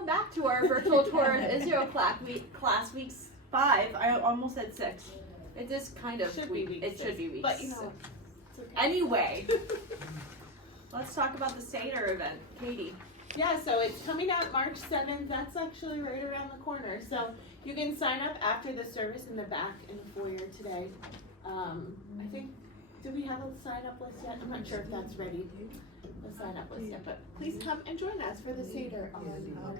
welcome back to our virtual tour of Israel class week 5. I almost said 6. It is kind of week. It should be week 6. But you know, it's okay. Anyway, let's talk about the Seder event. Katie. Yeah, so it's coming up March 7th. That's actually right around the corner. So you can sign up after the service in the back in the foyer today. I think, do we have a sign up list yet? I'm not sure if that's ready, the sign up list yet. But please come and join us for the Seder on March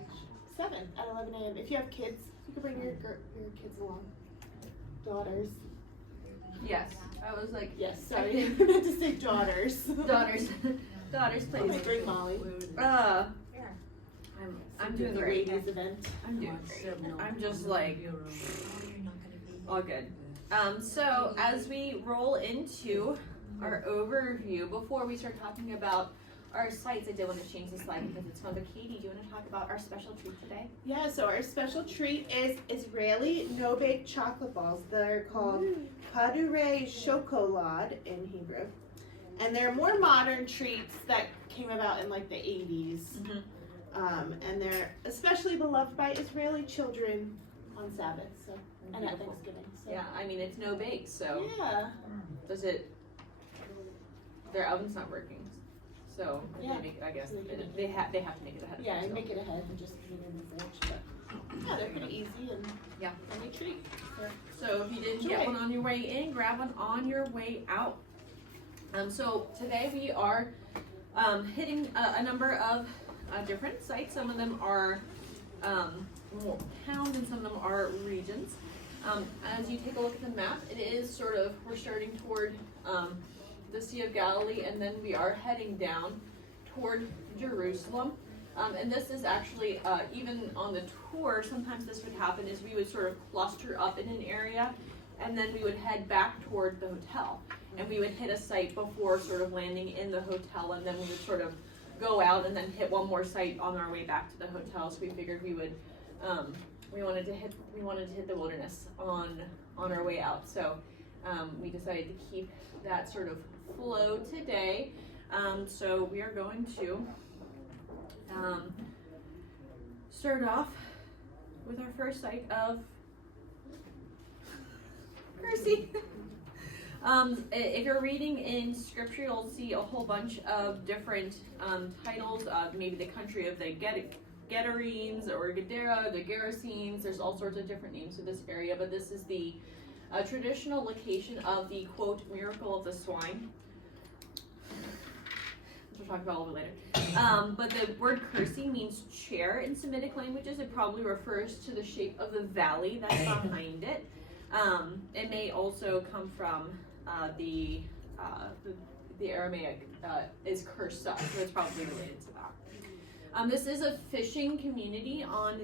7th at 11 a.m. If you have kids, you can bring your kids along. Daughters. Yes. I was like, yes, sorry. I meant to say daughters. Daughters. Daughters, please. I'm bring Molly. I'm doing the great. ladies event. I'm doing great. I'm just like all good. So as we roll into our overview, before we start talking about our sites, I did want to change the slide because it's fun. But Katie, do you want to talk about our special treat today? Yeah, so our special treat is Israeli no-bake chocolate balls. They're called Kadurei Shokolad in Hebrew. And they're more modern treats that came about in like the 80s. And they're especially beloved by Israeli children on Sabbath and at Thanksgiving. So. Yeah, I mean, it's no bake, so yeah. Does it, their oven's not working. So yeah. they make, I guess they have to make it ahead of time. Yeah, make it ahead and just put it in the fridge. But yeah, they're pretty easy and any treat. So if you didn't get one on your way in, grab one on your way out. So today we are hitting a number of different sites. Some of them are more towns and some of them are regions. As you take a look at the map, it is sort of, we're starting toward the Sea of Galilee, and then we are heading down toward Jerusalem. And this is actually, even on the tour, sometimes this would happen is we would sort of cluster up in an area, and then we would head back toward the hotel. And we would hit a site before sort of landing in the hotel, and then we would sort of go out and then hit one more site on our way back to the hotel. So we figured we would, we wanted to hit the wilderness on our way out. So we decided to keep that sort of flow today. So we are going to start off with our first site of Mercy. If you're reading in scripture, you'll see a whole bunch of different titles, maybe the country of the Gadarenes or Gadara, the Gerasenes. There's all sorts of different names for this area, but this is the traditional location of the, quote, miracle of the swine. We'll talk about a little bit later. But the word kursi means chair in Semitic languages. It probably refers to the shape of the valley that's behind it. It may also come from the Aramaic is kursa, so it's probably related to that. This is a fishing community on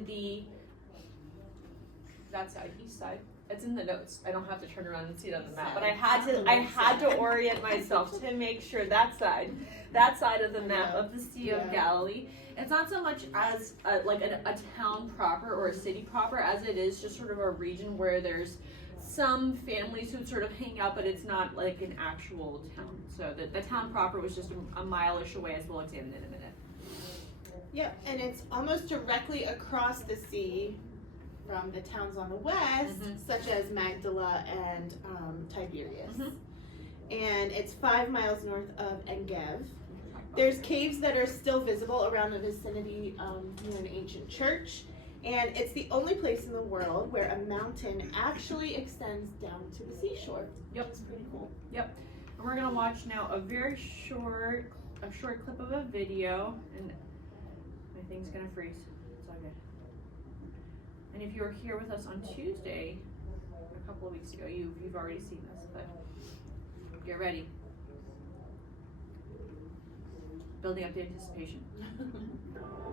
that side, east side. It's in the notes. I don't have to turn around and see it on the map, but I had to orient myself to make sure that side of the map of the Sea of Galilee. It's not so much as like a town proper or a city proper as it is just sort of a region where there's some families who sort of hang out, but it's not like an actual town. So the town proper was just a mile-ish away, as we'll examine in a minute. Yep, and it's almost directly across the sea from the towns on the west, such as Magdala and Tiberias. And it's 5 miles north of Engev. There's caves that are still visible around the vicinity near an ancient church. And it's the only place in the world where a mountain actually extends down to the seashore. Yep. It's pretty cool. Yep. And we're gonna watch now a very short clip of a video, and my thing's gonna freeze. It's all good. And if you were here with us on Tuesday, a couple of weeks ago, you've already seen this, but get ready. Building up the anticipation.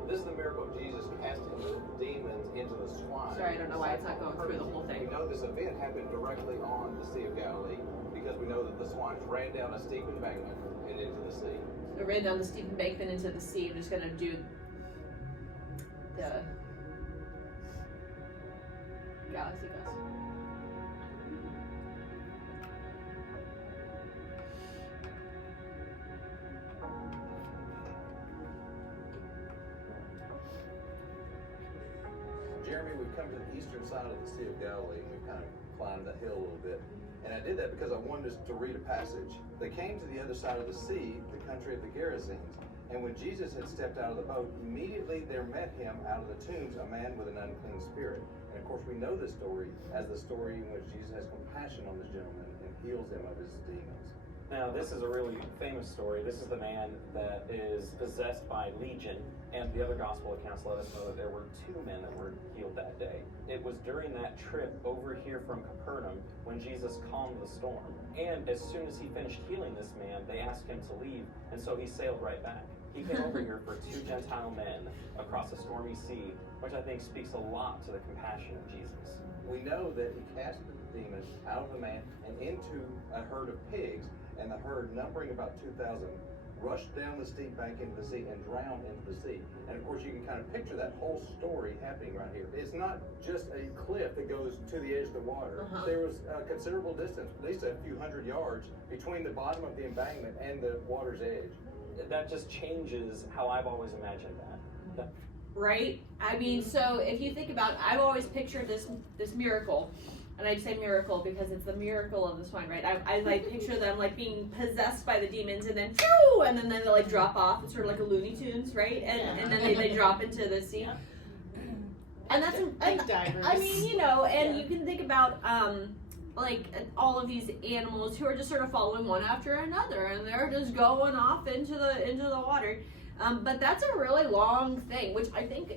This is the miracle of Jesus casting the demons into the swine. Sorry, I don't know why it's not going through the whole thing. We know this event happened directly on the Sea of Galilee because we know that the swine ran down a steep embankment and into the sea. They ran down the steep embankment into the sea. I'm just going to do the galaxy bus. Jeremy, we've come to the eastern side of the Sea of Galilee, and we've kind of climbed the hill a little bit. And I did that because I wanted us to read a passage. They came to the other side of the sea, the country of the Gerasenes. And when Jesus had stepped out of the boat, immediately there met him out of the tombs a man with an unclean spirit. And of course we know this story as the story in which Jesus has compassion on this gentleman and heals him of his demons. Now, this is a really famous story. This is the man that is possessed by Legion, and the other gospel accounts let us know that there were 2 men that were healed that day. It was during that trip over here from Capernaum when Jesus calmed the storm. And as soon as he finished healing this man, they asked him to leave, and so he sailed right back. He came over here for 2 Gentile men across a stormy sea, which I think speaks a lot to the compassion of Jesus. We know that he cast the demons out of the man and into a herd of pigs, and the herd, numbering about 2,000, rushed down the steep bank into the sea and drowned into the sea. And of course you can kind of picture that whole story happening right here. It's not just a cliff that goes to the edge of the water. There was a considerable distance, at least a few hundred yards, between the bottom of the embankment and the water's edge. That just changes how I've always imagined that. Right? I mean, so if you think about, I've always pictured this miracle, and I'd say miracle because it's the miracle of the swine, right? I like picture them like being possessed by the demons, and then and then they like drop off. It's sort of like a Looney Tunes, right? And then they drop into the sea. And that's divers. I mean, you know, and you can think about like all of these animals who are just sort of following one after another, and they're just going off into the water. But that's a really long thing, which I think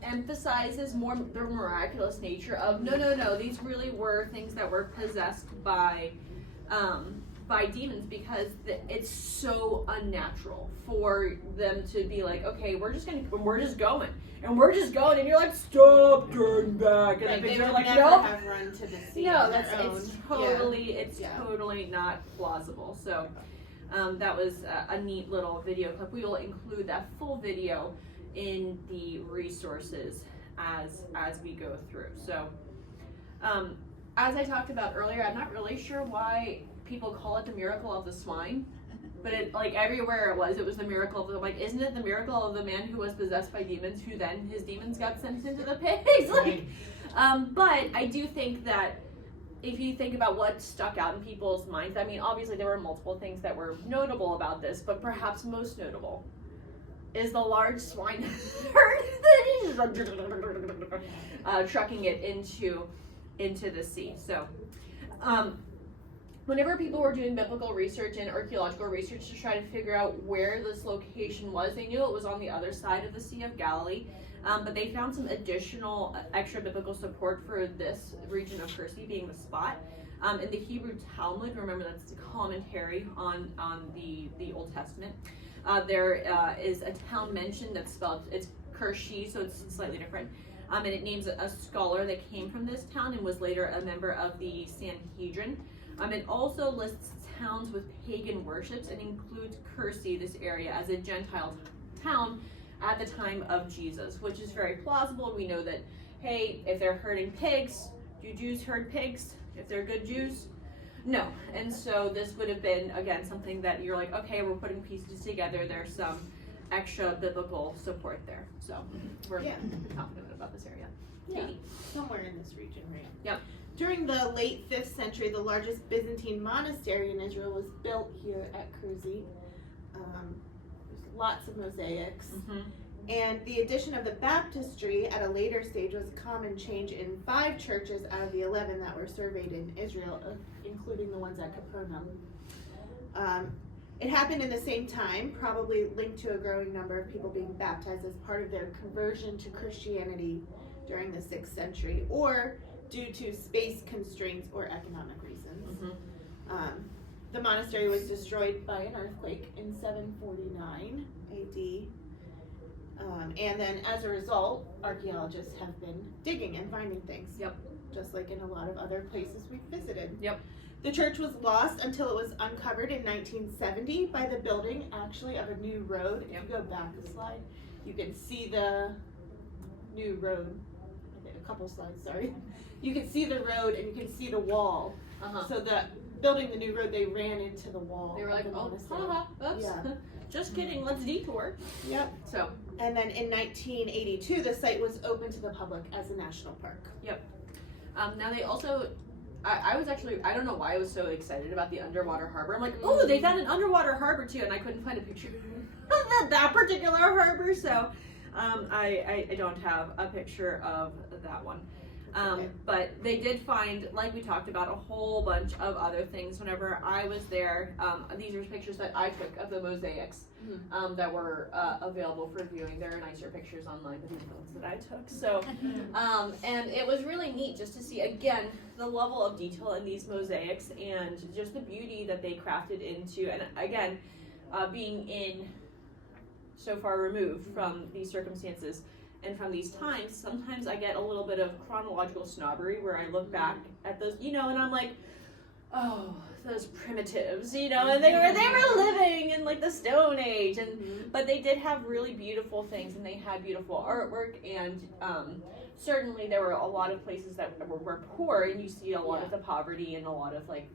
emphasizes more the miraculous nature of no, these really were things that were possessed by demons, because it's so unnatural for them to be like, okay, we're just going, and you're like, stop, turn back, and They they're would like, never nope. have run to the sea. No, on that's their own. it's totally not plausible. So that was a neat little video clip. We will include that full video in the resources as we go through. So as I talked about earlier, I'm not really sure why people call it the miracle of the swine, but it, like, everywhere it was the miracle of the, like, isn't it the miracle of the man who was possessed by demons, who then his demons got sent into the pigs? Like, but I do think that if you think about what stuck out in people's minds, I mean, obviously there were multiple things that were notable about this, but perhaps most notable is the large swine herd trucking it into the sea. So whenever people were doing biblical research and archaeological research to try to figure out where this location was, they knew it was on the other side of the Sea of Galilee, but they found some additional extra biblical support for this region of Kursi being the spot. In the Hebrew Talmud, remember that's the commentary on the Old Testament, there is a town mentioned that's spelled, it's Kurshi, so it's slightly different. And it names a scholar that came from this town and was later a member of the Sanhedrin. It also lists towns with pagan worships and includes Kursi, this area, as a Gentile town at the time of Jesus, which is very plausible. We know that, hey, if they're herding pigs, do Jews herd pigs? If they're good Jews? No. And so this would have been, again, something that you're like, okay, we're putting pieces together. There's some extra biblical support there. So we're confident about this area. Yeah, Katie. somewhere in this region, right? Yep. During the late 5th century, the largest Byzantine monastery in Israel was built here at Kursi. There's lots of mosaics. And the addition of the baptistry at a later stage was a common change in 5 churches out of the 11 that were surveyed in Israel, including the ones at Capernaum. It happened in the same time, probably linked to a growing number of people being baptized as part of their conversion to Christianity during the 6th century, or due to space constraints or economic reasons. The monastery was destroyed by an earthquake in 749 AD. And then as a result, archaeologists have been digging and finding things. Yep. Just like in a lot of other places we've visited. Yep. The church was lost until it was uncovered in 1970 by the building, actually, of a new road. If you go back a slide, you can see the new road. Okay, a couple slides, sorry. You can see the road and you can see the wall. So building the new road, they ran into the wall. They were like, of the oh, monastery. haha, oops. Yeah. Just kidding, let's detour. Yep. So, And then in 1982, the site was open to the public as a national park. now they also, I was actually, I don't know why I was so excited about the underwater harbor. I'm like, oh, they found an underwater harbor too, and I couldn't find a picture of that particular harbor, so I don't have a picture of that one. Okay. But they did find, like we talked about, a whole bunch of other things whenever I was there. These are pictures that I took of the mosaics that were available for viewing. There are nicer pictures online, but these are the ones that I took. So, and it was really neat just to see, again, the level of detail in these mosaics and just the beauty that they crafted into, and again, being in so far removed from these circumstances and from these times, sometimes I get a little bit of chronological snobbery where I look back at those, and I'm like, oh, those primitives, and they were living in like the Stone Age, and but they did have really beautiful things, and they had beautiful artwork, and certainly there were a lot of places that were poor, and you see a lot of the poverty and a lot of like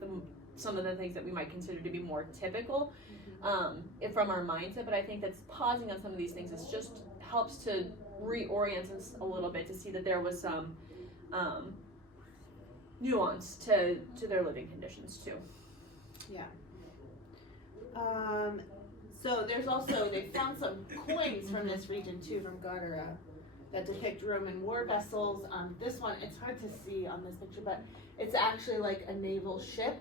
some of the things that we might consider to be more typical from our mindset. But I think that's pausing on some of these things. It just helps to reorient us a little bit to see that there was some nuance to their living conditions too. Yeah. So there's also, they found some coins from this region too, from Gadara, that depict Roman war vessels. This one, it's hard to see on this picture, but it's actually like a naval ship.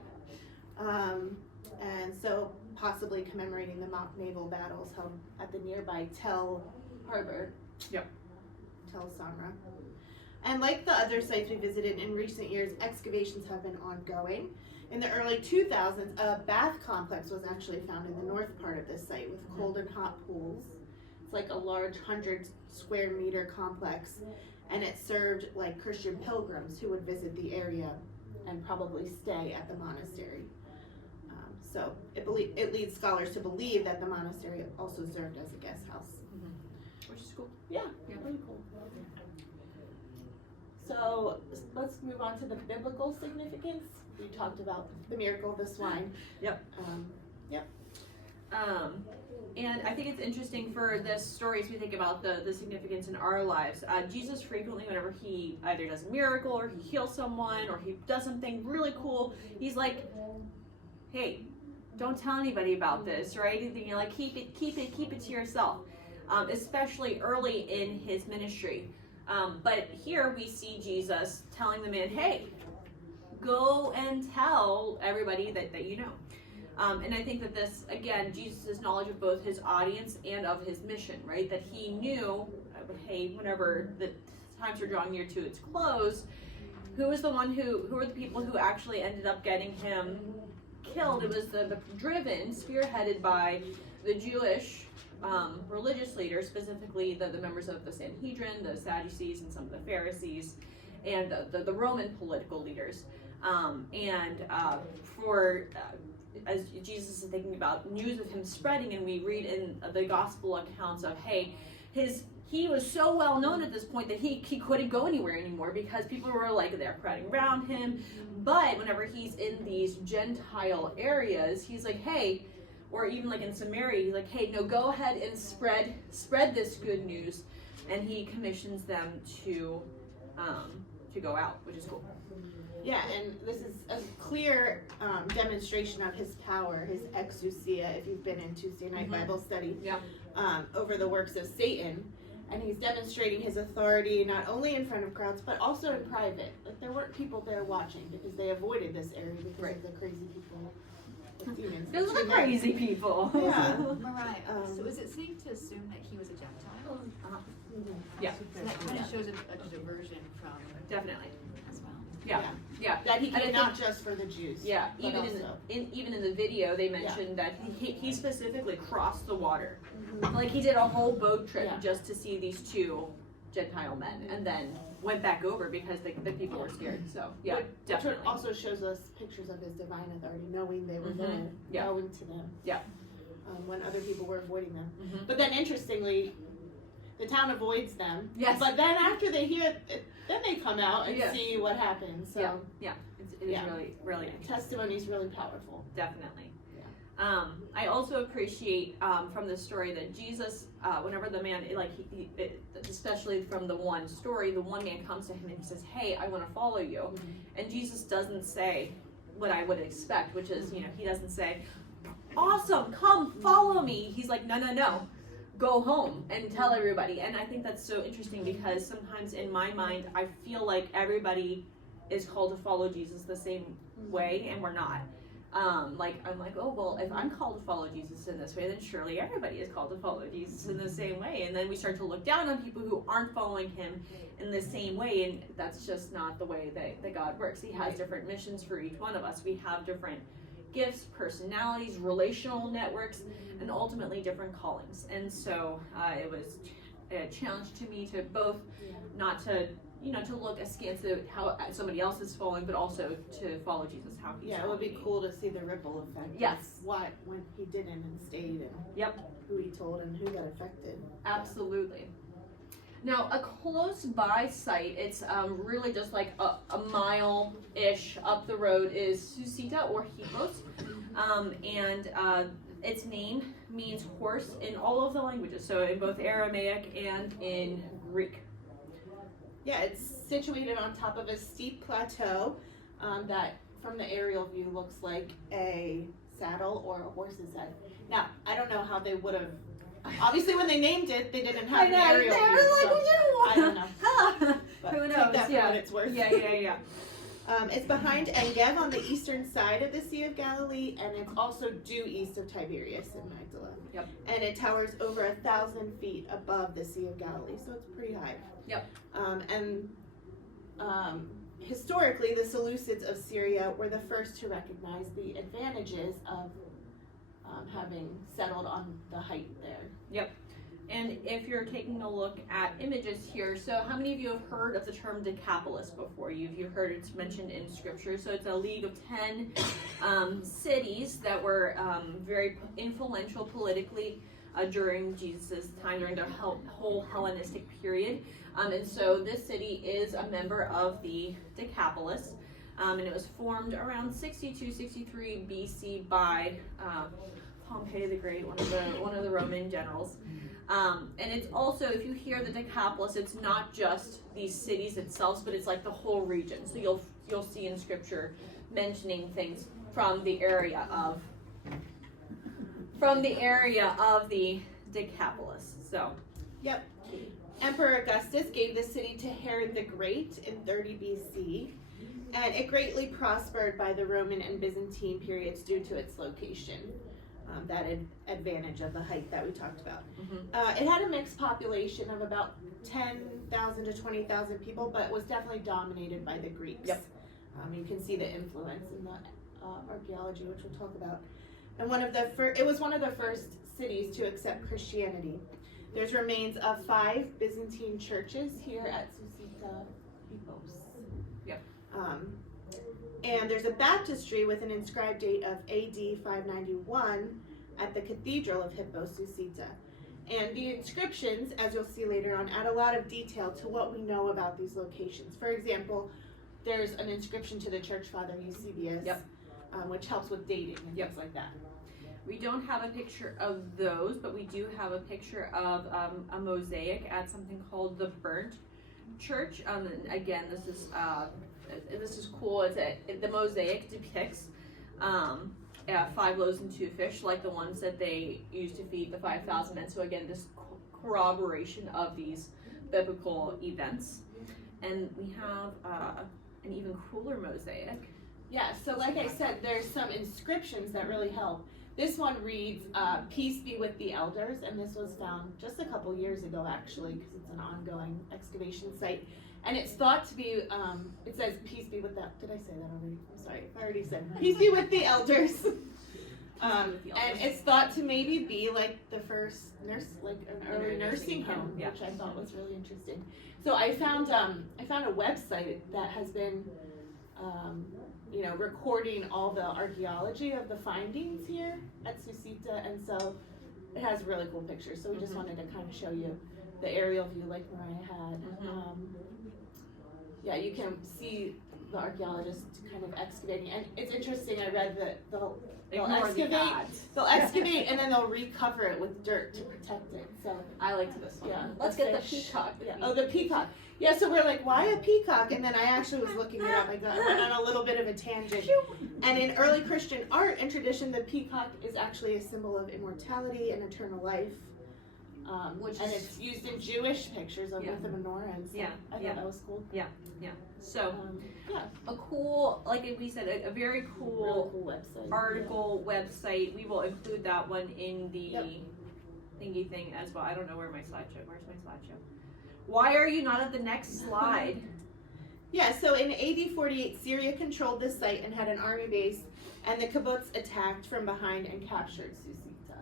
And so possibly commemorating the mock naval battles held at the nearby Tel Harbor. Yep. Tel Samra. And like the other sites we visited in recent years, excavations have been ongoing. In the early 2000s, a bath complex was actually found in the north part of this site with cold and hot pools. It's like a large 100 square meter complex, and it served like Christian pilgrims who would visit the area and probably stay at the monastery. So it leads scholars to believe that the monastery also served as a guest house. Which is cool. Yeah, really cool. So let's move on to the biblical significance. We talked about the miracle of the swine. Yep. And I think it's interesting for this story as we think about the significance in our lives. Jesus frequently, whenever he either does a miracle or he heals someone or he does something really cool, he's like, hey, don't tell anybody about this or anything. You're like, keep it to yourself. Especially early in his ministry. But here we see Jesus telling the man, hey, go and tell everybody that you know. And I think that this, again, Jesus' knowledge of both his audience and of his mission, right? That he knew, hey, whenever the times were drawing near to its close, who was the one who are the people who actually ended up getting him killed? It was the spearheaded by the Jewish religious leaders, specifically the members of the Sanhedrin, the Sadducees, and some of the Pharisees, and the Roman political leaders. As Jesus is thinking about news of him spreading, and we read in the gospel accounts of, hey, he was so well known at this point that he couldn't go anywhere anymore because people were like, they're crowding around him. But whenever he's in these Gentile areas, he's like, hey, or even like in Samaria, he's like, hey, no, go ahead and spread this good news. And he commissions them to go out, which is cool. Yeah, and this is a clear demonstration of his power, his exousia, if you've been in Tuesday night Bible study, over the works of Satan. And he's demonstrating his authority not only in front of crowds, but also in private. Like, there weren't people there watching because they avoided this area because of the crazy people. Demons. Those are the crazy people. Yeah. Mariah, so is it safe to assume that he was a Gentile? Yeah. So that kind of shows a diversion from Definitely. as well. Yeah. That he And I came think- not just for the Jews. Yeah, but even also. in the video, they mentioned that he specifically crossed the water. Like, he did a whole boat trip just to see these two Gentile men, and then went back over because the people were scared. So definitely. Which also shows us pictures of his divine authority, knowing they were there, going to them. Yeah. When other people were avoiding them. But then, interestingly, the town avoids them. Yes. But then after they hear it, then they come out and see what happens. So yeah. It is Yeah. really, really interesting. Testimony is really powerful. Definitely. Yeah. I also appreciate from the story that Jesus, whenever the man, especially from the one story, the one man comes to him and he says, "Hey, I want to follow you," Mm-hmm. and Jesus doesn't say what I would expect, which is, he doesn't say, "Awesome, come follow me." He's like, "No, go home and tell everybody." And I think that's so interesting because sometimes in my mind, I feel like everybody is called to follow Jesus the same way, and we're not. I'm like, oh, well, if I'm called to follow Jesus in this way, then surely everybody is called to follow Jesus in the same way. And then we start to look down on people who aren't following him in the same way, and that's just not the way that God works. He has different missions for each one of us. We have different gifts, personalities, relational networks, and ultimately different callings. And so it was a challenge to me to both not to to look askance at how somebody else is following, but also to follow Jesus, how he's Yeah, it would be following me. cool to see the ripple effect. Yes. Of what when he didn't and stayed, and Yep. who he told and who got affected. Absolutely. Now, a close by site, it's really just like a mile-ish up the road is Susita or Hippos. And its name means horse in all of the languages, so in both Aramaic and in Greek. Yeah, it's situated on top of a steep plateau that, from the aerial view, looks like a saddle or a horse's head. Now, I don't know how they would have. Obviously, when they named it, they didn't have an aerial view. So I don't know. But Who take knows? that for what it's worth. Yeah. It's behind Engev on the eastern side of the Sea of Galilee, and it's also due east of Tiberias in Magdala. Yep. And it towers over 1,000 feet above the Sea of Galilee, so it's pretty high. Yep. Historically, the Seleucids of Syria were the first to recognize the advantages of having settled on the height there. Yep. And if you're taking a look at images here, so how many of you have heard of the term Decapolis before? You've heard it's mentioned in scripture. So it's a league of 10 cities that were very influential politically during Jesus' time, during the whole Hellenistic period. And so this city is a member of the Decapolis. And it was formed around 62-63 BC by Pompey the Great, one of the Roman generals. And it's also, if you hear the Decapolis, it's not just these cities itself, but it's like the whole region. So you'll see in scripture mentioning things from the area of the Decapolis. So, Yep. Emperor Augustus gave the city to Herod the Great in 30 BC, and it greatly prospered by the Roman and Byzantine periods due to its location. That advantage of the height that we talked about. It had a mixed population of about 10,000 to 20,000 people, but was definitely dominated by the Greeks. Yep. You can see the influence in the archaeology, which we'll talk about. And it was one of the first cities to accept Christianity. There's remains of 5 Byzantine churches here at Susita Hippos. Yep. And there's a baptistry with an inscribed date of AD 591 at the Cathedral of Hippos Susita. And the inscriptions, as you'll see later on, add a lot of detail to what we know about these locations. For example, there's an inscription to the church father Eusebius, Yep. Which helps with dating and things like that. we don't have a picture of those, but we do have a picture of a mosaic at something called the Burnt Church. And again, this is cool. The mosaic depicts 5 loaves and 2 fish, like the ones that they used to feed the 5,000 men. So again, this corroboration of these biblical events. And we have an even cooler mosaic. Yeah, so like I said, there's some inscriptions that really help. This one reads, "Peace be with the elders," and this was found just a couple years ago, actually, because it's an ongoing excavation site. And it's thought to be, it says, "Peace be with the," did I say that already? I'm sorry, I already said, "Peace be with the elders." And it's thought to maybe be like the first an early nursing home, yeah. which I thought was really interesting. So I found a website that has been, recording all the archaeology of the findings here at Susita, and so it has really cool pictures. So we just wanted to kind of show you the aerial view like Mariah had. Yeah, you can see the archaeologists kind of excavating. And it's interesting, I read that they'll Ignore the excavate, gods. they'll excavate and then they'll recover it with dirt to protect it. So I liked this one. yeah, Let's the get the fish. peacock. Yeah. Oh, the peacock. Yeah, so we're like, why a peacock? And then I actually was looking it up. I went on a little bit of a tangent. And in early Christian art and tradition, the peacock is actually a symbol of immortality and eternal life. And it's used in Jewish pictures of with the menorah and stuff. Yeah, I thought that was cool. So Yeah, a cool, like we said, a very really cool cool website. article website. We will include that one in the Yep. thingy thing as well. I don't know where my slideshow. Where's my slideshow? Why are you not at the next slide? Yeah, so in AD 48, Syria controlled this site and had an army base, and the kibbutz attacked from behind and captured Susita.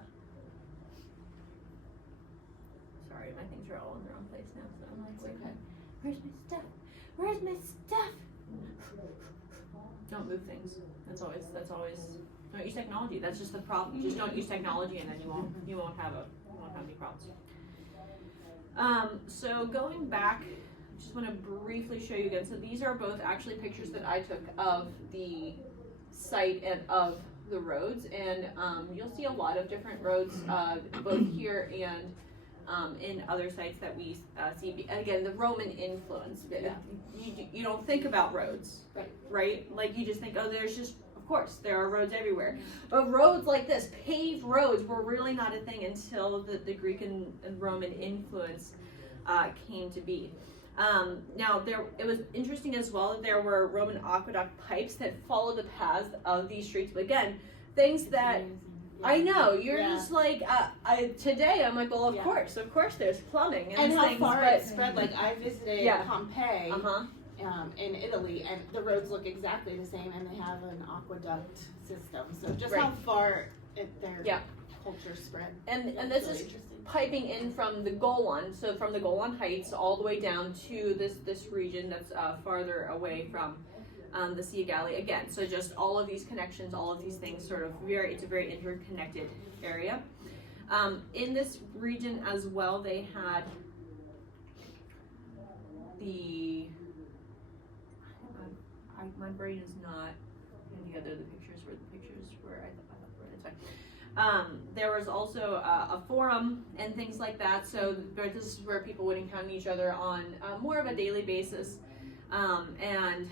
Sorry, my things are all in the wrong place now. So I'm like, It's wait, okay. where's my stuff? Where's my stuff? Don't move things. That's always. Don't use technology. That's just the problem. Just don't use technology, and then you won't have any problems. So going back, I just want to briefly show you again. So these are both actually pictures that I took of the site and of the roads, and you'll see a lot of different roads, both here and in other sites that we see. Again, the Roman influence. Yeah. You don't think about roads, right? Like you just think, oh, there's just, of course, there are roads everywhere. But roads like this, paved roads, were really not a thing until the Greek and Roman influence came to be. Now, it was interesting as well that there were Roman aqueduct pipes that followed the paths of these streets. But again, things that I know, you're just like, today I'm like, well, of course there's plumbing And how things, far but it spread. Like, I visited Pompeii in Italy, and the roads look exactly the same, and they have an aqueduct system. So just how far their culture spread. And it's this really is interesting. piping in from the Golan, so from the Golan Heights all the way down to this region that's farther away from the Sea of Galilee. Again, so just all of these connections, all of these things, sort of it's a very interconnected area. In this region as well, they had my brain is not putting together the pictures where I thought it's fine. There was also a forum and things like that, so this is where people would encounter each other on more of a daily basis. And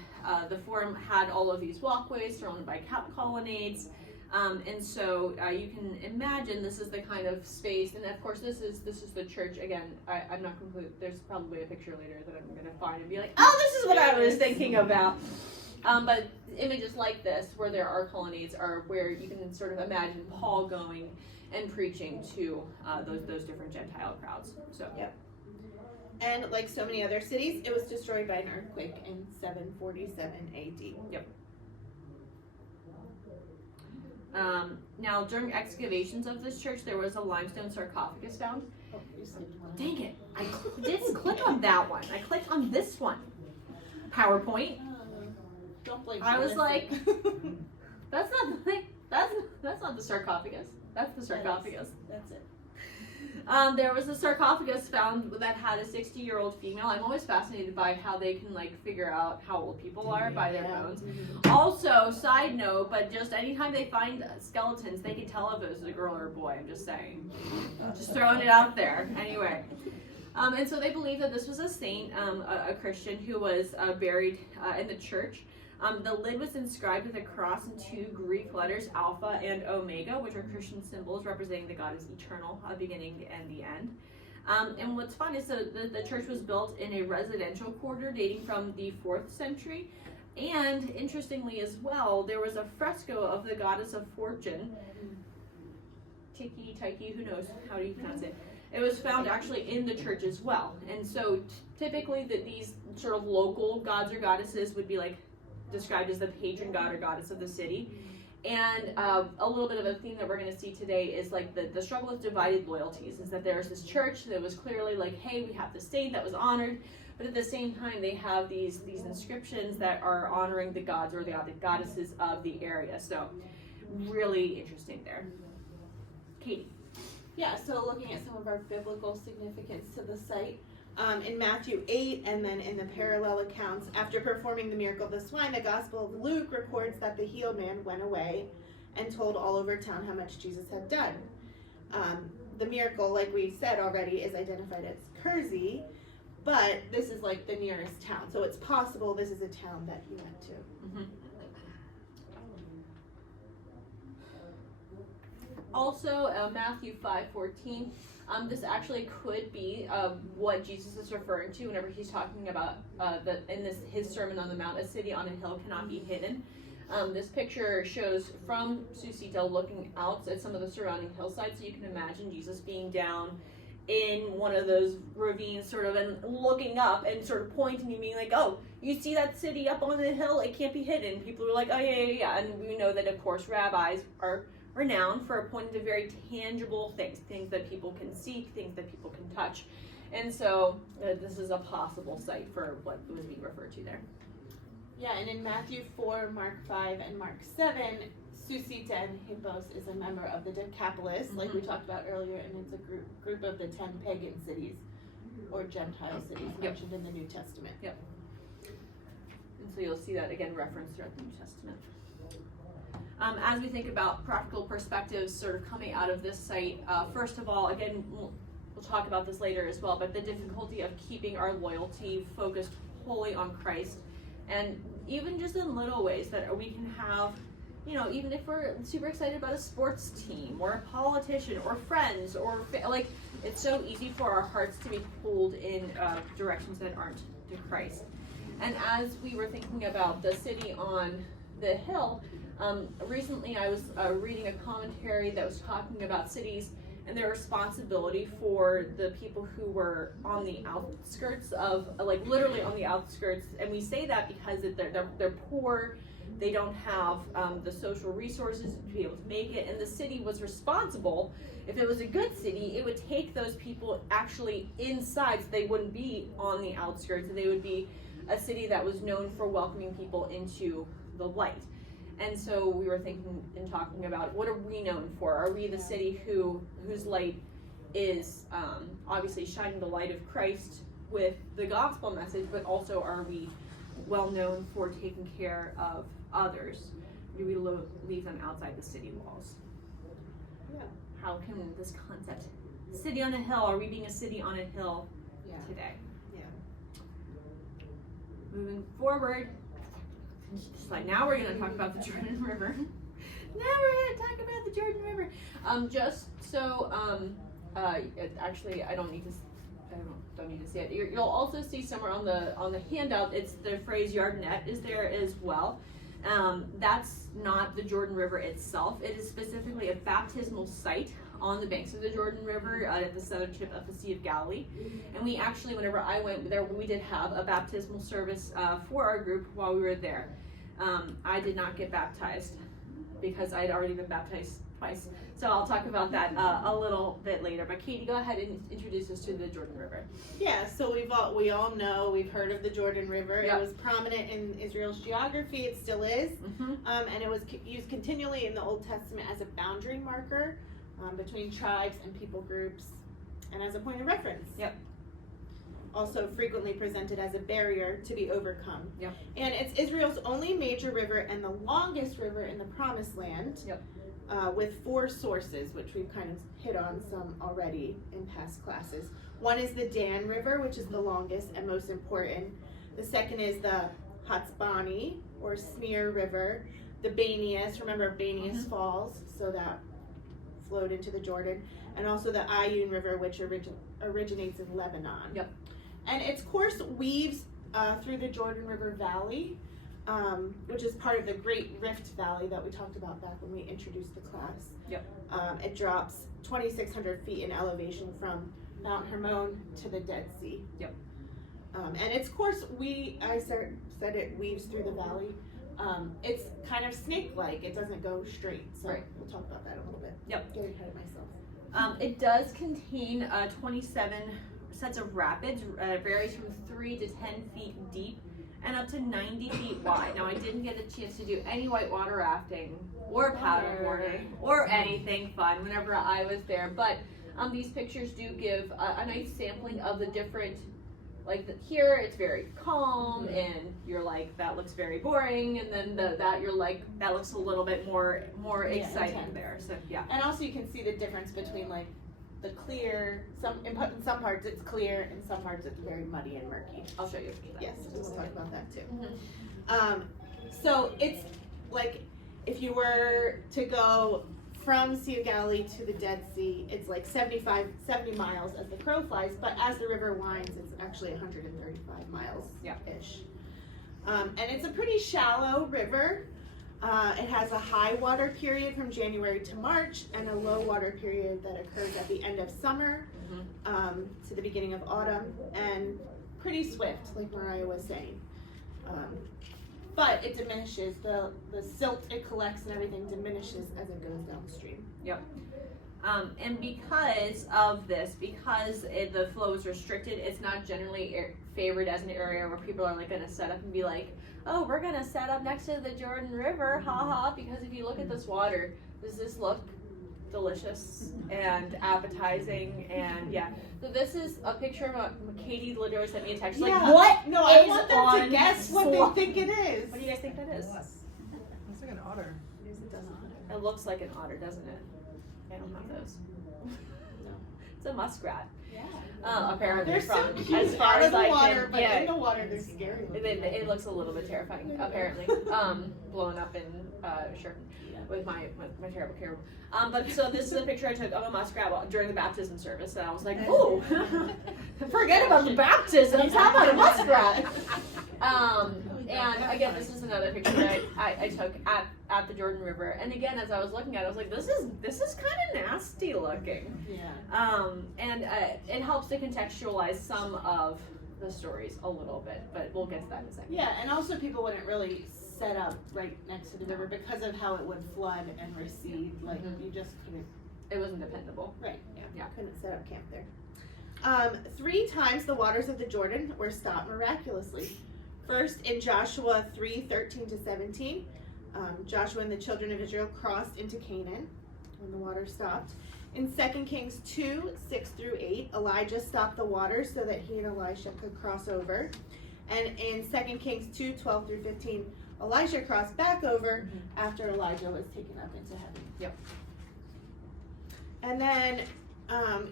the forum had all of these walkways surrounded by colonnades, and so you can imagine this is the kind of space. And of course, this is the church. Again, I'm not complete. There's probably a picture later that I'm going to find and be like, oh, this is what I was thinking about. But images like this, where there are colonnades, are where you can sort of imagine Paul going and preaching to those different Gentile crowds. So. Yep. And like so many other cities, it was destroyed by an earthquake in 747 AD. Yep. Now, during excavations of this church, there was a limestone sarcophagus found. Oh, you saved one. Dang it! I didn't click on that one. I clicked on this one. PowerPoint. Don't blame I was Melissa. like, that's not the thing. That's not the sarcophagus. That's the sarcophagus. That's it. There was a sarcophagus found that had a 60-year-old female. I'm always fascinated by how they can figure out how old people are by their bones. Also, side note, but just anytime they find skeletons, they can tell if it was a girl or a boy. I'm just saying, just throwing it out there. Anyway, and so they believe that this was a saint, a Christian who was buried in the church. The lid was inscribed with a cross and two Greek letters, Alpha and Omega, which are Christian symbols representing the God is eternal, beginning and the end. And what's fun is the church was built in a residential quarter dating from the 4th century. And interestingly as well, there was a fresco of the goddess of fortune, Tyche, who knows how do you pronounce it. It was found actually in the church as well. And so typically these sort of local gods or goddesses would be described as the patron god or goddess of the city. And a little bit of a theme that we're going to see today is the struggle with divided loyalties, is that there's this church that was clearly hey, we have the saint that was honored, but at the same time they have these inscriptions that are honoring the gods or the goddesses of the area. So really interesting there. Katie. Yeah, so looking at some of our biblical significance to the site, In Matthew 8, and then in the parallel accounts, after performing the miracle of the swine, the Gospel of Luke records that the healed man went away and told all over town how much Jesus had done. The miracle, like we said already, is identified as Curzy, but this is like the nearest town, so it's possible this is a town that he went to. Mm-hmm. Also, Matthew 5:14. This actually could be what Jesus is referring to whenever he's talking about his Sermon on the Mount, a city on a hill cannot be hidden. This picture shows from Susita looking out at some of the surrounding hillsides, so you can imagine Jesus being down in one of those ravines sort of and looking up and sort of pointing and being like, oh, you see that city up on the hill? It can't be hidden. People are like, oh yeah. And we know that, of course, rabbis are renowned for pointing to very tangible things that people can see, things that people can touch. And so this is a possible site for what was being referred to there. Yeah, and in Matthew 4, Mark 5, and Mark 7, Susita and Hippos is a member of the Decapolis, like we talked about earlier, and it's a group of the 10 pagan cities, or Gentile cities, mentioned in the New Testament. Yep. And so you'll see that again referenced throughout the New Testament. As we think about practical perspectives sort of coming out of this site, first of all, again, we'll talk about this later as well, but the difficulty of keeping our loyalty focused wholly on Christ, and even just in little ways that we can have, even if we're super excited about a sports team or a politician or friends or it's so easy for our hearts to be pulled in directions that aren't to Christ. And as we were thinking about the city on the hill, recently I was reading a commentary that was talking about cities and their responsibility for the people who were on the outskirts of, literally on the outskirts. And we say that because they're poor, they don't have the social resources to be able to make it, and the city was responsible. If it was a good city, it would take those people actually inside, so they wouldn't be on the outskirts, and they would be a city that was known for welcoming people into the light. And so we were thinking and talking about, what are we known for? Are we the city whose light is obviously shining the light of Christ with the gospel message, but also are we well known for taking care of others? Do we leave them outside the city walls? Yeah. How can this concept, city on a hill, are we being a city on a hill today? Yeah. Moving forward, now we're going to talk about the Jordan River. Actually, I don't need to say it. You'll also see somewhere on the handout, it's the phrase Yardenette is there as well. That's not the Jordan River itself. It is specifically a baptismal site on the banks of the Jordan River at the southern tip of the Sea of Galilee. And we actually, whenever I went there, we did have a baptismal service for our group while we were there. I did not get baptized because I had already been baptized twice. So I'll talk about that a little bit later. But Katie, go ahead and introduce us to the Jordan River. Yeah, so we all know, we've heard of the Jordan River. Yep. It was prominent in Israel's geography. It still is. Mm-hmm. And it was used continually in the Old Testament as a boundary marker between tribes and people groups, and as a point of reference. Yep. Also frequently presented as a barrier to be overcome. Yep. And it's Israel's only major river and the longest river in the Promised Land. Yep. With 4 sources, which we've kind of hit on some already in past classes. One is the Dan River, which is the longest and most important. The second is the Hatzbani, or Smear River. The Banias, remember Banias Falls, so that flowed into the Jordan. And also the Ayun River, which originates in Lebanon. Yep. And its course weaves through the Jordan River Valley, which is part of the Great Rift Valley that we talked about back when we introduced the class. Yep. It drops 2,600 feet in elevation from Mount Hermon to the Dead Sea. Yep. And its course, I said it weaves through the valley. It's kind of snake-like. It doesn't go straight. So right. We'll talk about that a little bit. Yep. Getting ahead of myself. It does contain 27 sets of rapids, varies from 3 to 10 feet deep and up to 90 feet wide. Now, I didn't get a chance to do any whitewater rafting or paddleboarding or anything fun whenever I was there, but these pictures do give a nice sampling of the different Like here, it's very calm, and you're like, that looks very boring, and then that you're like, that looks a little bit more exciting intense. there. So yeah. And also you can see the difference between like the clear, in some parts it's clear, in some parts it's very muddy and murky. I'll show you. Yes, we'll talk about that too. Mhm. So it's like if you were to go from Sea of Galilee to the Dead Sea, it's like 70 miles as the crow flies, but as the river winds, it's actually 135 miles-ish. And it's a pretty shallow river. It has a high water period from January to March and a low water period that occurs at the end of summer to the beginning of autumn, and pretty swift, like Mariah was saying. But it diminishes, the silt it collects and everything diminishes as it goes downstream. Yep. And because of this, because the flow is restricted, it's not generally favored as an area where people are like going to set up and be like, oh, we're going to set up next to the Jordan River, haha, because if you look at this water, does this look delicious and appetizing? And yeah, so this is a picture of Katie literally sent me a text like, what? No, I is want them on to guess what slop? they think it is. What do you guys think that is? Looks like an otter. It looks like an otter, doesn't it? I don't have those. No. It's a muskrat. Yeah. Apparently They're so from cute as far out as of the I water, can, but yeah, in the water they're scary. it looks a little bit terrifying. Apparently, blown up in shirt with my terrible camera. But so this is a picture I took of a muskrat during the baptism service, and I was like, ooh, forget about the baptisms. How about a muskrat? And again, this is another picture that I took at the Jordan River. And again, as I was looking at it, I was like, this is kind of nasty looking. Yeah. And it helps to contextualize some of the stories a little bit, but we'll get to that in a second. Yeah, and also people wouldn't really set up right next to the river because of how it would flood and recede. Like you just couldn't. It wasn't dependable. Right. Yeah. Couldn't set up camp there. 3 times the waters of the Jordan were stopped miraculously. First in Joshua 3:13-17, Joshua and the children of Israel crossed into Canaan when the water stopped. In 2 Kings 2:6-8, Elijah stopped the water so that he and Elisha could cross over. And in 2 Kings 2:12-15, Elisha crossed back over after Elijah was taken up into heaven. Yep. And then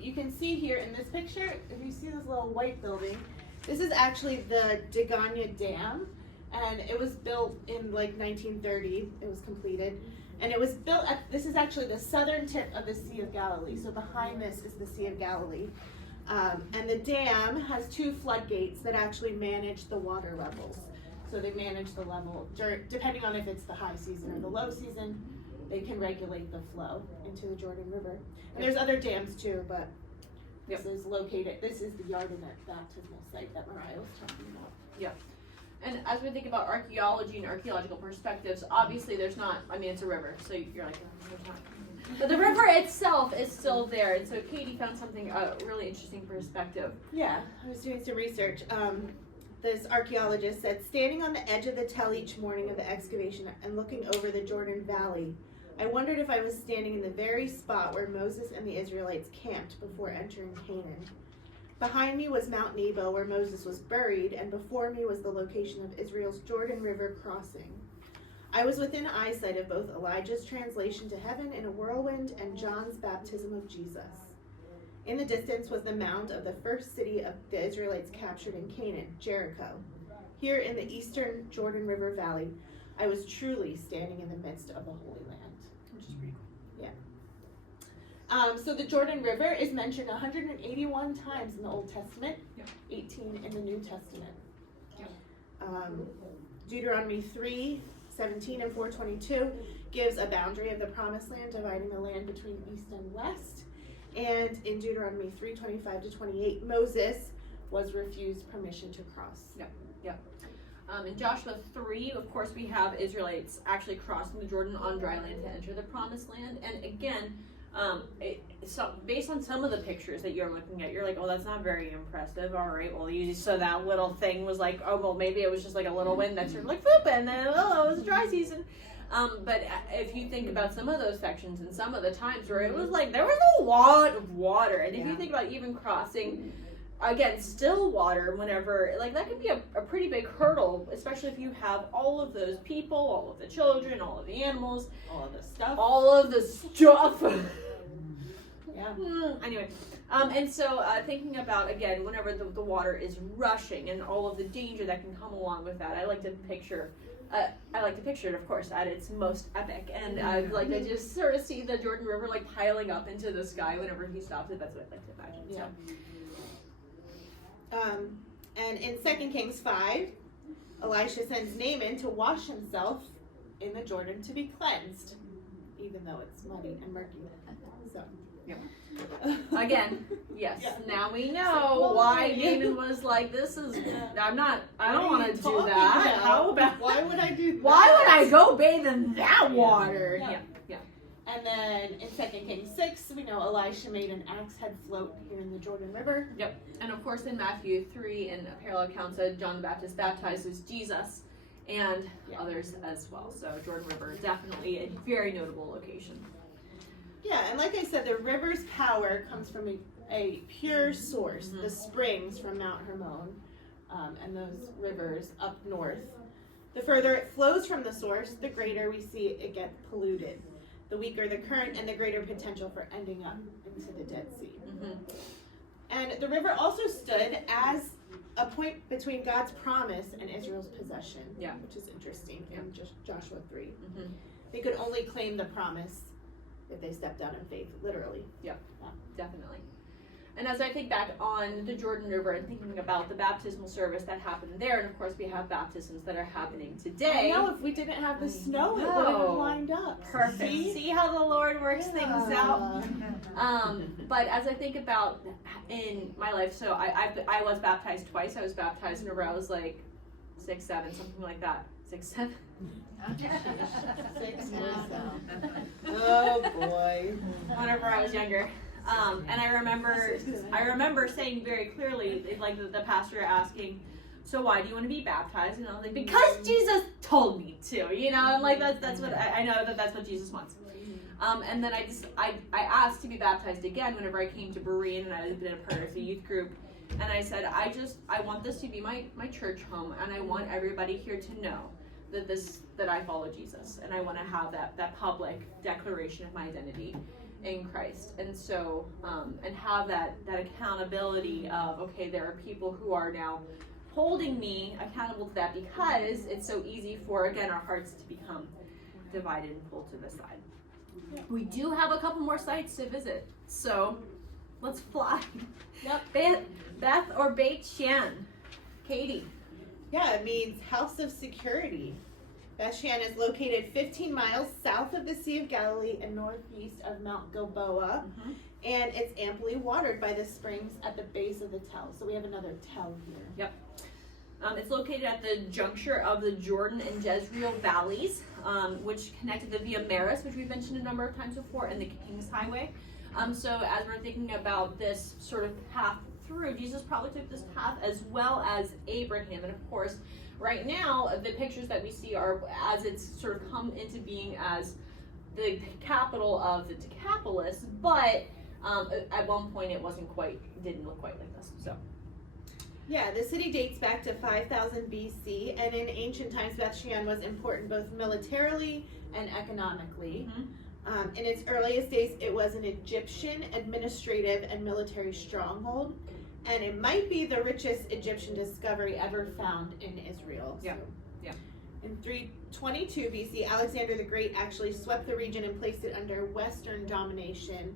you can see here in this picture, if you see this little white building, this is actually the Degania Dam, and it was built in like 1930. It was completed, and it was built this is actually the southern tip of the Sea of Galilee. So behind this is the Sea of Galilee, and the dam has 2 floodgates that actually manage the water levels. So they manage the level depending on if it's the high season or the low season. They can regulate the flow into the Jordan River. And there's other dams too, but this is located. This is the Yardenit baptismal site that Mariah was talking about. Yeah. And as we think about archaeology and archaeological perspectives, obviously there's not, I mean, it's a river, so you're like, there's not. But the river itself is still there, and so Katie found something, really interesting perspective. Yeah, I was doing some research. This archaeologist said, standing on the edge of the tell each morning of the excavation and looking over the Jordan Valley, I wondered if I was standing in the very spot where Moses and the Israelites camped before entering Canaan. Behind me was Mount Nebo, where Moses was buried, and before me was the location of Israel's Jordan River crossing. I was within eyesight of both Elijah's translation to heaven in a whirlwind and John's baptism of Jesus. In the distance was the mound of the first city of the Israelites captured in Canaan, Jericho. Here in the eastern Jordan River Valley, I was truly standing in the midst of the Holy Land. Which is pretty cool. So the Jordan River is mentioned 181 times in the Old Testament, Yep. 18 in the New Testament. Yep. Deuteronomy 3:17 and 4:22 gives a boundary of the Promised Land, dividing the land between east and west. And in Deuteronomy 3:25-28, Moses was refused permission to cross. In Joshua 3, of course, we have Israelites actually crossing the Jordan on dry land to enter the Promised Land. And again, so based on some of the pictures that you're looking at, you're like, oh, that's not very impressive. All right, well, so that little thing was like, oh, well, maybe it was just like a little wind that sort of like, whoop, and then, oh, it was a dry season. But if you think about some of those sections and some of the times where it was like, there was a lot of water. And if you think about even crossing again, still water, whenever, like, that can be a pretty big hurdle, especially if you have all of those people, all of the children, all of the animals, All of this stuff. all of the stuff. Yeah. Anyway, and so thinking about, again, whenever the water is rushing and all of the danger that can come along with that, I like to picture it, of course, at its most epic, and I like to just sort of see the Jordan River like piling up into the sky whenever he stops it. That's what I like to imagine. Yeah. And in 2 Kings 5, Elisha sends Naaman to wash himself in the Jordan to be cleansed, even though it's muddy and murky. So. Yep. Again, yes. Yeah. Now we know why Naaman was like, "This is. I don't want to do that. How about? Why would I do that? Why would I go bathe in that water?" Yeah. Yeah. And then in 2 Kings 6, we know Elisha made an axe head float here in the Jordan River. Yep. And of course, in Matthew 3, in parallel accounts, John the Baptist baptizes Jesus and others as well. So Jordan River, definitely a very notable location. Yeah, and like I said, the river's power comes from a pure source, the springs from Mount Hermon, and those rivers up north. The further it flows from the source, the greater we see it get polluted. The weaker the current and the greater potential for ending up into the Dead Sea. Mm-hmm. And the river also stood as a point between God's promise and Israel's possession, which is interesting in Joshua 3. Mm-hmm. They could only claim the promise if they stepped out in faith, literally. Definitely. And as I think back on the Jordan River and thinking about the baptismal service that happened there, and of course we have baptisms that are happening today. I know, if we didn't have the snow, it would have lined up. Perfect. See how the Lord works things out. But as I think about in my life, so I was baptized twice. I was baptized whenever I was like 6, 7, something like that. 6, 7. 6 or 7. Oh boy. Whenever I was younger. And I remember saying very clearly, like the pastor asking, "So why do you want to be baptized?" And I was like, "Because Jesus told me to," you know, and like that's what I know that's what Jesus wants. And then I asked to be baptized again whenever I came to Berean, and I had been a part of the youth group, and I said, I want this to be my church home, and I want everybody here to know that I follow Jesus, and I want to have that public declaration of my identity in Christ. And so and have that accountability of, okay, there are people who are now holding me accountable to that, because it's so easy for, again, our hearts to become divided and pulled to the side. We do have a couple more sites to visit, so let's fly. Beth or Beit Shean. Katie. Yeah, it means house of security. Beth Shean is located 15 miles south of the Sea of Galilee and northeast of Mount Gilboa, and it's amply watered by the springs at the base of the tell. So we have another tell here. Yep. It's located at the juncture of the Jordan and Jezreel valleys, which connected the Via Maris, which we've mentioned a number of times before, and the King's Highway. So as we're thinking about this sort of path through, Jesus probably took this path as well as Abraham. And of course, right now, the pictures that we see are as it's sort of come into being as the capital of the Decapolis, but at one point it didn't look quite like this. So. Yeah, the city dates back to 5000 BC, and in ancient times, Beth Shean was important both militarily and economically. In its earliest days, it was an Egyptian administrative and military stronghold, and it might be the richest Egyptian discovery ever found in Israel. Yeah. In 322 BC, Alexander the Great actually swept the region and placed it under Western domination,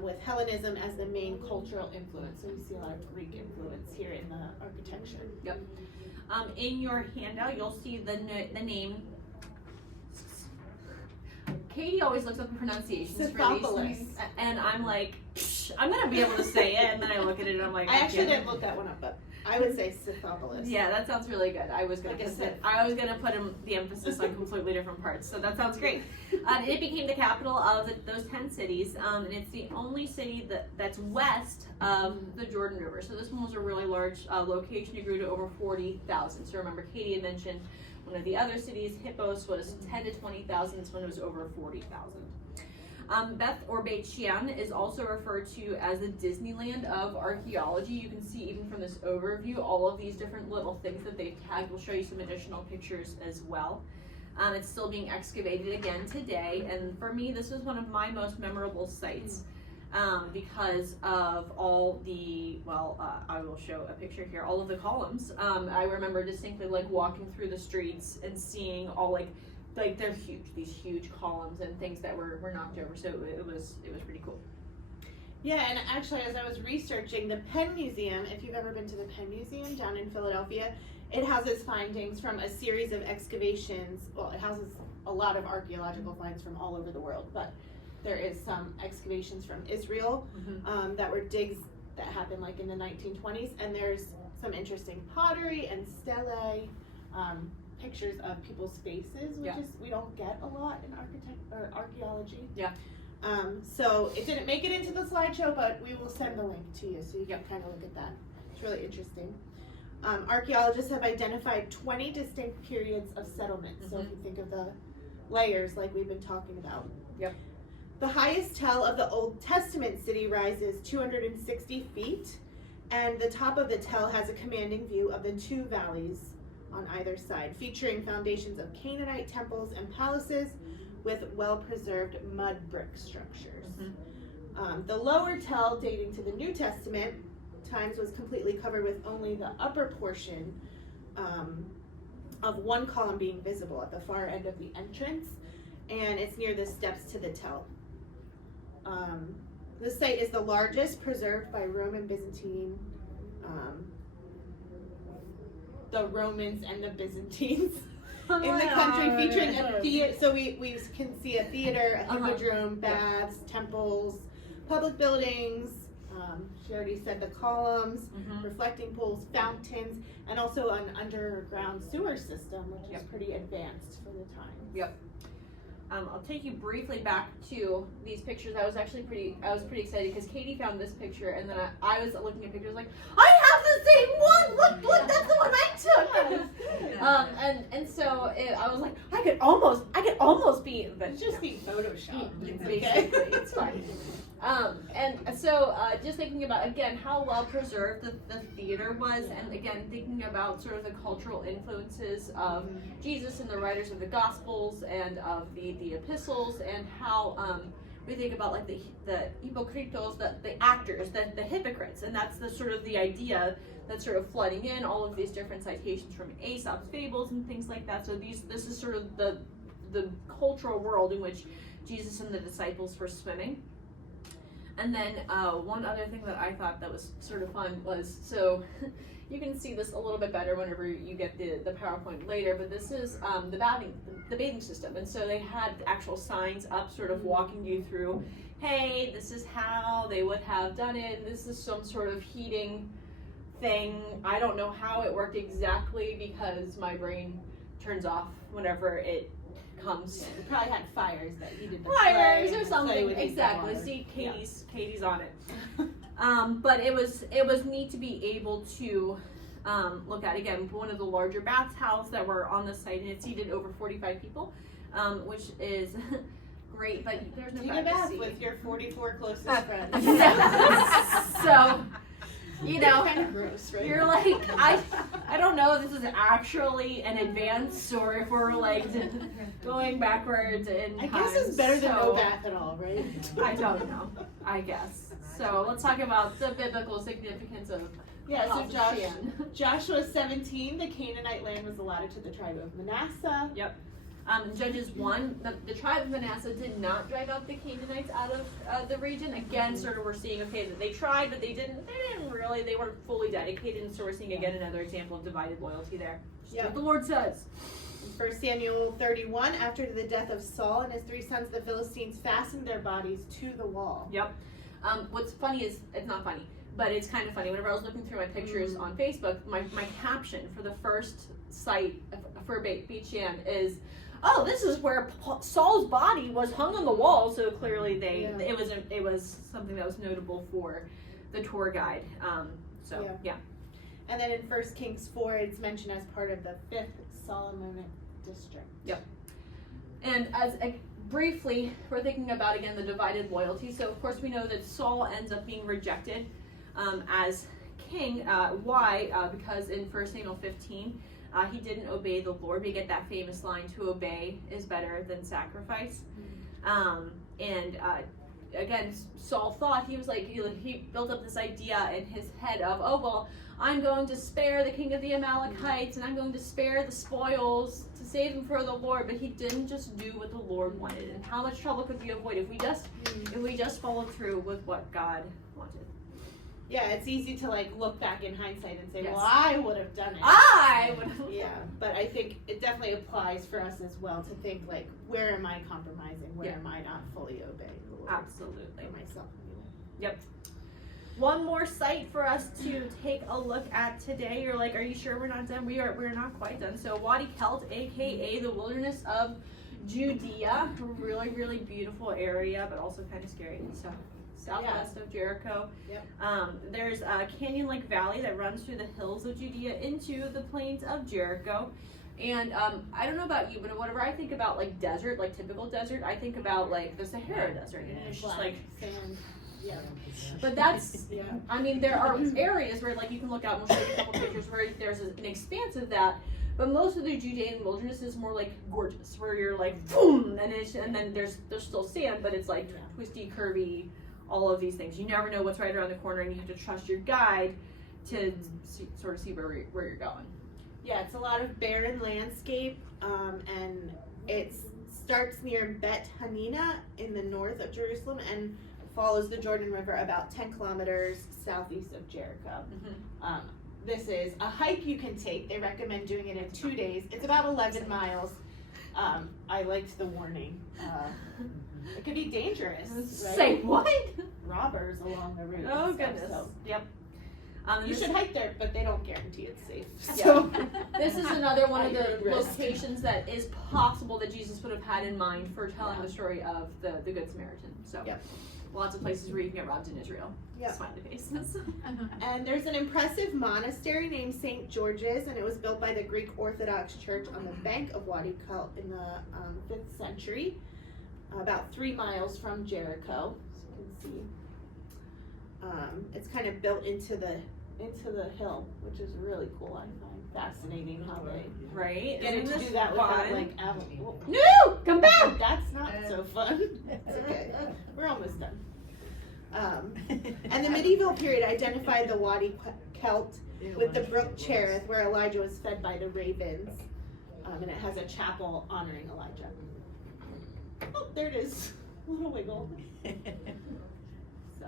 with Hellenism as the main cultural influence. So we see a lot of Greek influence here in the architecture. Yep. In your handout, you'll see the name. Katie always looks up the pronunciations for these, and I'm like, I'm gonna be able to say it, and then I look at it and I'm like, I actually didn't look that one up, but I would say Scythopolis. Yeah, that sounds really good. I was gonna put the emphasis on completely different parts, so that sounds great. It became the capital of those 10 cities, and it's the only city that's west of the Jordan River. So this one was a really large location. It grew to over 40,000. So remember, Katie had mentioned one of the other cities, Hippos, was 10 to 20,000. This one was over 40,000. Beth or Beit Shean is also referred to as the Disneyland of archaeology. You can see even from this overview all of these different little things that they've tagged. We'll show you some additional pictures as well. It's still being excavated again today, and for me this is one of my most memorable sites because of all the, I will show a picture here, all of the columns. I remember distinctly like walking through the streets and seeing all like they're huge, these huge columns and things that were knocked over. So it was pretty cool. Yeah, and actually as I was researching, the Penn Museum, if you've ever been to the Penn Museum down in Philadelphia, it houses findings from a series of excavations. Well, it houses a lot of archaeological finds from all over the world, but there is some excavations from Israel that were digs that happened like in the 1920s, and there's some interesting pottery and stelae, pictures of people's faces, which is we don't get a lot in archaeology. Yeah. So it didn't make it into the slideshow, but we will send the link to you so you can kind of look at that. It's really interesting. Archaeologists have identified 20 distinct periods of settlement. So if you think of the layers like we've been talking about. Yep. The highest tell of the Old Testament city rises 260 feet, and the top of the tell has a commanding view of the two valleys on either side, featuring foundations of Canaanite temples and palaces with well-preserved mud brick structures. The lower tell, dating to the New Testament times, was completely covered with only the upper portion of one column being visible at the far end of the entrance, and it's near the steps to the tell. This site is the largest preserved by Roman Byzantine, the Romans and the Byzantines in the country, featuring a theater. So we can see a theater, a hippodrome, baths, temples, public buildings. She already said the columns, reflecting pools, fountains, and also an underground sewer system, which is pretty advanced for the time. Yep. I'll take you briefly back to these pictures. I was pretty excited because Katie found this picture, and then I was looking at pictures like, I have the same one. Look, that's the one I took. And so I was like, I could almost be, but It's just being photoshopped. basically, it's fine. And so just thinking about again how well preserved the theater was, and again thinking about sort of the cultural influences of Jesus and the writers of the Gospels and of the epistles, and how we think about like the hypocritos, the actors, the hypocrites, and that's the sort of the idea that's sort of flooding in all of these different citations from Aesop's fables and things like that. So this is sort of the cultural world in which Jesus and the disciples were swimming. And then one other thing that I thought that was sort of fun was, so you can see this a little bit better whenever you get the PowerPoint later, but this is the bathing system. And so they had actual signs up sort of walking you through, hey, this is how they would have done it. This is some sort of heating thing. I don't know how it worked exactly because my brain turns off whenever it comes. We probably had fires that heated the Fires clay, or and the clay something. would heat the Exactly. water. See, Katie's on it. But it was neat to be able to look at again one of the larger bathhouses that were on the site, and it seated over 45 people, which is great. But there's no Take a bath privacy. with your 44 closest friends. So, you know, kind of gross, right? you're like, I don't know if this is actually an advance or if we're like going backwards in I time. guess it's better than no So, bath at all, right? I don't know, I guess. So let's talk about the biblical significance of Yeah, so House of Shan. Joshua 17, the Canaanite land was allotted to the tribe of Manasseh. Judges 1, the tribe of Manasseh did not drive out the Canaanites out of the region. Again, sort of we're seeing, okay, that they tried, but they didn't really, they weren't fully dedicated, and so we're seeing again another example of divided loyalty there. Just what the Lord says. In 1 Samuel 31, after the death of Saul and his 3 sons, the Philistines fastened their bodies to the wall. What's funny is, it's not funny, but it's kind of funny. Whenever I was looking through my pictures on Facebook, my caption for the first site for Beit Shean is, oh, this is where Saul's body was hung on the wall. So clearly it was something that was notable for the tour guide. And then in 1 Kings 4, it's mentioned as part of the 5th Solomonic district. And as briefly, we're thinking about, again, the divided loyalty. So, of course, we know that Saul ends up being rejected as king. Why? Because in 1 Samuel 15, he didn't obey the Lord. We get that famous line, to obey is better than sacrifice. Again, Saul thought, he was like, he built up this idea in his head of, oh, well, I'm going to spare the king of the Amalekites, and I'm going to spare the spoils to save him for the Lord. But he didn't just do what the Lord wanted. And how much trouble could we avoid if we just followed through with what God wanted? Yeah, it's easy to like look back in hindsight and say, Yes. well, I would have done it. I would have. Yeah, but I think it definitely applies for us as well to think like, where am I compromising? Where am I not fully obeying the Lord? Absolutely. For myself. Yep. One more site for us to take a look at today. You're like, are you sure we're not done? We're not quite done. So Wadi Kelt, aka the wilderness of Judea, a really, really beautiful area, but also kind of scary. So southwest of Jericho. Yep. There's a canyon-like valley that runs through the hills of Judea into the plains of Jericho. And I don't know about you, but whenever I think about like desert, like typical desert, I think about like the Sahara Desert. And it's just like sand. Yeah. But that's, Yeah. I mean, there are areas where, like, you can look out and we'll show you a couple pictures where there's an expanse of that. But most of the Judean wilderness is more like gorgeous, where you're like, boom, and then there's still sand, but it's like twisty, curvy, all of these things. You never know what's right around the corner, and you have to trust your guide to sort of see where you're going. Yeah, it's a lot of barren landscape, and it starts near Bet Hanina in the north of Jerusalem and follows the Jordan River about 10 kilometers southeast of Jericho. This is a hike you can take. They recommend doing it in 2 days. It's about 11 miles. I liked the warning. It could be dangerous. Right? Say what? Robbers along the route. Oh, and stuff, goodness. so. Yep. You should hike there, but they don't guarantee it's safe. Yeah. So This is another one of At the your risk. locations that is possible that Jesus would have had in mind for telling the story of the Good Samaritan. So lots of places where you can get robbed in Israel. Smiley faces. And there's an impressive monastery named St. George's, and it was built by the Greek Orthodox Church on the bank of Wadi Kelt in the 5th century, about 3 miles from Jericho. So you can see. It's kind of built into the hill, which is really cool. I find fascinating how they Right? get it Isn't to this do that without fun? like No! Come back! That's not so fun. It's okay. We're almost done. And the medieval period identified the Wadi Kelt with the brook Cherith, where Elijah was fed by the ravens. And it has a chapel honoring Elijah. Oh, there it is. A little wiggle. So.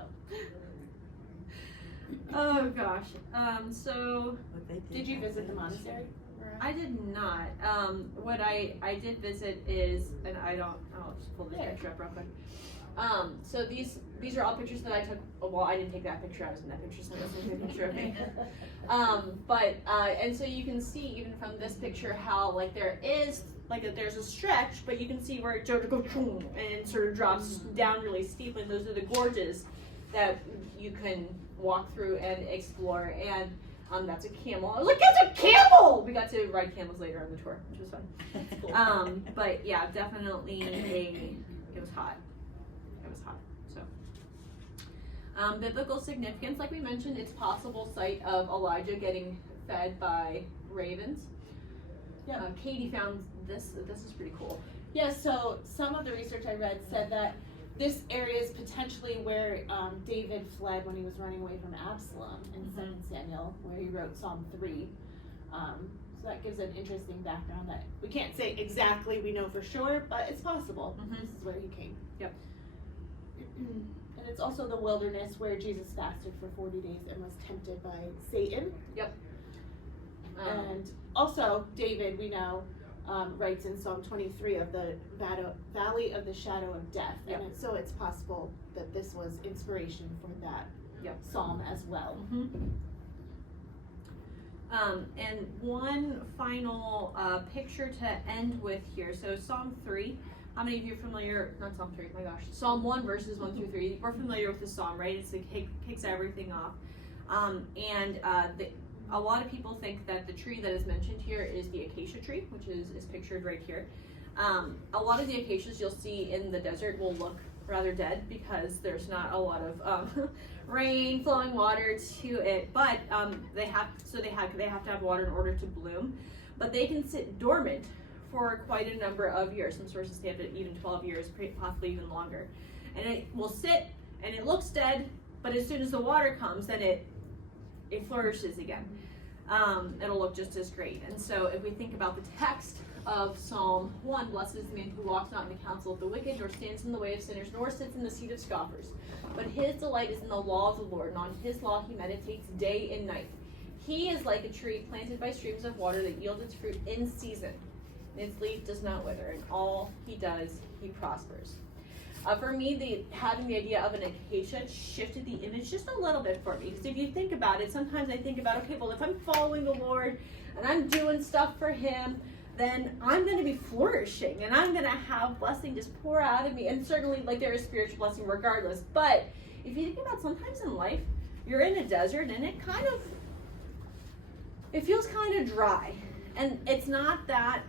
Oh gosh. So Did you visit the monastery? I did not. What I did visit is, and I'll just pull this picture up real quick. So these are all pictures that I took. Well, I didn't take that picture. I was in that picture. So this is a picture of me. And so you can see even from this picture how like there's a stretch, but you can see where it sort of goes boom, and it sort of drops down really steeply. And those are the gorges that you can walk through and explore. And that's a camel. I was like, it's a camel! We got to ride camels later on the tour, which was fun. Cool. But yeah, definitely it was hot. It was hot. So biblical significance, like we mentioned, it's possible site of Elijah getting fed by ravens. Yeah. Katie found this. This is pretty cool. Yeah, so some of the research I read said that this area is potentially where David fled when he was running away from Absalom in 2 Samuel, where he wrote Psalm 3. So that gives an interesting background that we can't say exactly, we know for sure, but it's possible. This is where he came. Yep. And it's also the wilderness where Jesus fasted for 40 days and was tempted by Satan. Yep. And also, David, we know, writes in Psalm 23 of the valley of the shadow of death. Yep. And so it's possible that this was inspiration for that psalm as well. And one final picture to end with here. So Psalm 3. How many of you are familiar, not Psalm 3, my gosh, Psalm 1 verses 1 through 3. We're familiar with the psalm, right? It's like kicks everything off. A lot of people think that the tree that is mentioned here is the acacia tree, which is pictured right here. A lot of the acacias you'll see in the desert will look rather dead because there's not a lot of rain, flowing water to it. But they have to have water in order to bloom. But they can sit dormant for quite a number of years. Some sources say up to even 12 years, possibly even longer. And it will sit and it looks dead, but as soon as the water comes, then it flourishes again. It'll look just as great. And so if we think about the text of Psalm 1, blessed is the man who walks not in the counsel of the wicked, nor stands in the way of sinners, nor sits in the seat of scoffers. But his delight is in the law of the Lord, and on his law he meditates day and night. He is like a tree planted by streams of water that yields its fruit in season. And its leaf does not wither, and all he does, he prospers. For me, having the idea of an acacia shifted the image just a little bit for me. Because if you think about it, sometimes I think about, okay, well, if I'm following the Lord and I'm doing stuff for him, then I'm going to be flourishing and I'm going to have blessing just pour out of me. And certainly, like, there is spiritual blessing regardless. But if you think about sometimes in life, you're in a desert and it feels kind of dry. And it's not that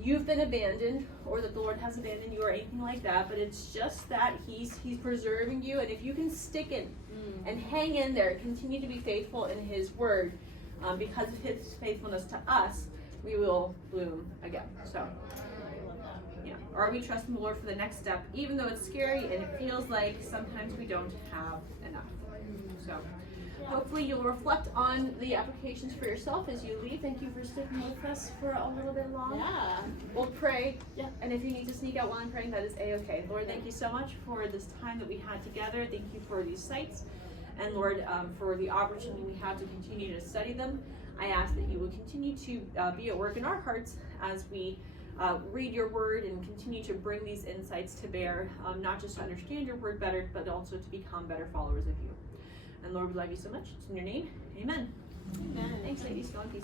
you've been abandoned or that the Lord has abandoned you or anything like that, but it's just that he's preserving you. And if you can stick in and hang in there, continue to be faithful in his word, because of his faithfulness to us, we will bloom again. So, yeah. Are we trusting the Lord for the next step, even though it's scary and it feels like sometimes we don't have enough? So, hopefully you'll reflect on the applications for yourself as you leave. Thank you for sticking with us for a little bit long. Yeah. We'll pray. Yeah. And if you need to sneak out while I'm praying, that is A-okay. Lord, thank you so much for this time that we had together. Thank you for these sites. And Lord, for the opportunity we have to continue to study them. I ask that you will continue to be at work in our hearts as we read your word and continue to bring these insights to bear, not just to understand your word better, but also to become better followers of you. And Lord, we love you so much. It's in your name. Amen. Amen. Thanks, ladies. Go in peace.